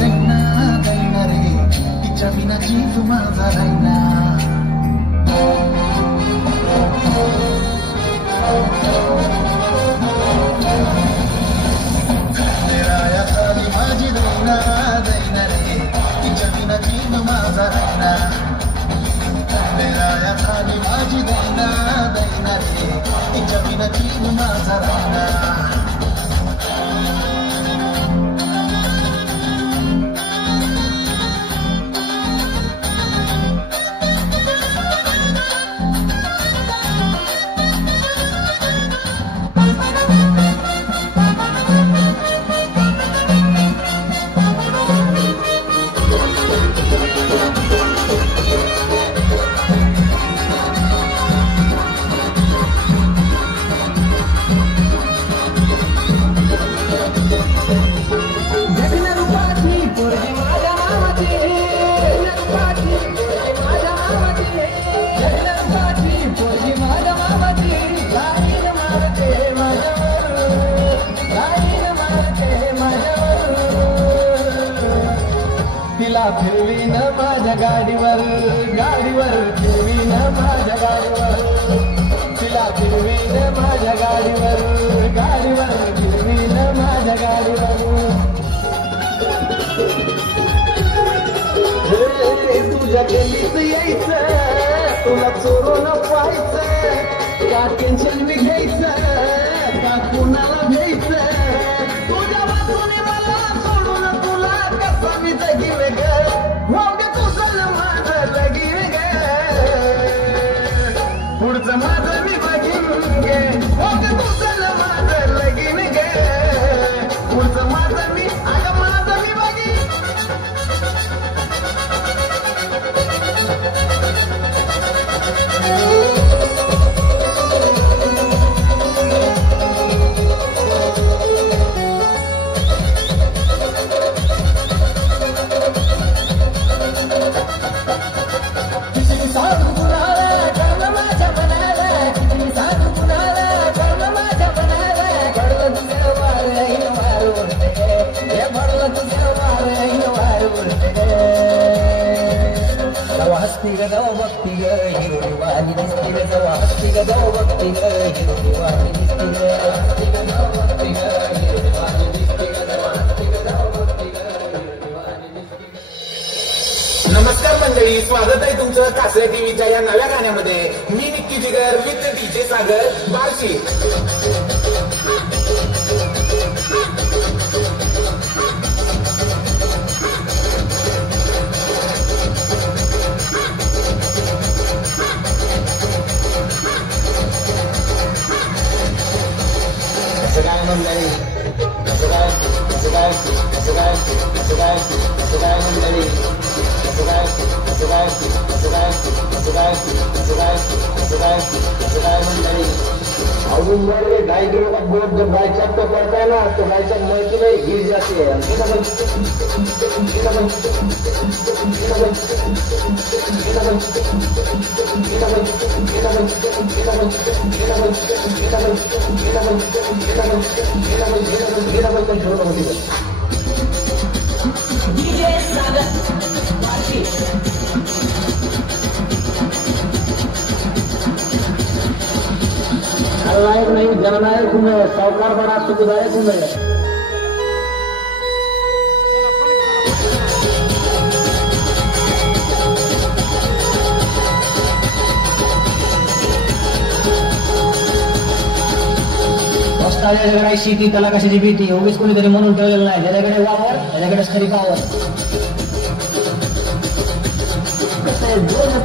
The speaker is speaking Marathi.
दैना दैना रे तिच्या विना जीव माझा राहिना राया खाली माझी दैना दैना रे तिच्या विना जीव माझा राहिना राया खाली माझी दैना दैना रे तिच्या विना जीव माझा राहिना तिला फिरवीन माझ्या गाडीवर गाडीवर फिरवीन माझ्या गाडीवर तिला फिरवीन माझ्या गाडीवर गाडीवर फिरवीन माझ्या गाडीवर तुझ्या गेलीच यायचं तुला चोरून पाहायचं का टेन्शन बी घ्यायचं का कुणाला घ्यायचं तुझ्या वाचून मला सोडून तुला कसं मी जगी वेगळं तुझं माझं लगी वेगळं पुढचं माझं मी बघीन गे तुझं माझं लगीन गे पुढचं माझं मी अगं माझं मी बघीन गदव भक्ती ग हिरवानी दिसती ग जवा हस्ती गदव भक्ती ग हिरवानी दिसती ग हस्ती गदव भक्ती ग हिरवानी दिसती ग जवा हस्ती गदव भक्ती ग हिरवानी दिसती ग. नमस्कार मंडळी, स्वागत आहे तुमचं कासरे टीव्हीच्या या नव्या गाण्यामध्ये. मी निक्की जिगर विथ डीजे सागर बार्शी. मंडळी अजून बड़े 2.5 किलो का बोट जब बाइचाप पे पड़ता है ना तो बाइचाप मल्टी में गिर जाती है. लायक नहीं जननायक हूँ मैं, साहूकार बड़ा सुखदायक हूँ मैं. शेती त्याला कशाची भीती उगीच कोणीतरी म्हणून ठेवलेलं नाही. ज्याच्याकडे वावर त्याच्याकडेच खरी पावर. कसं आहे दोन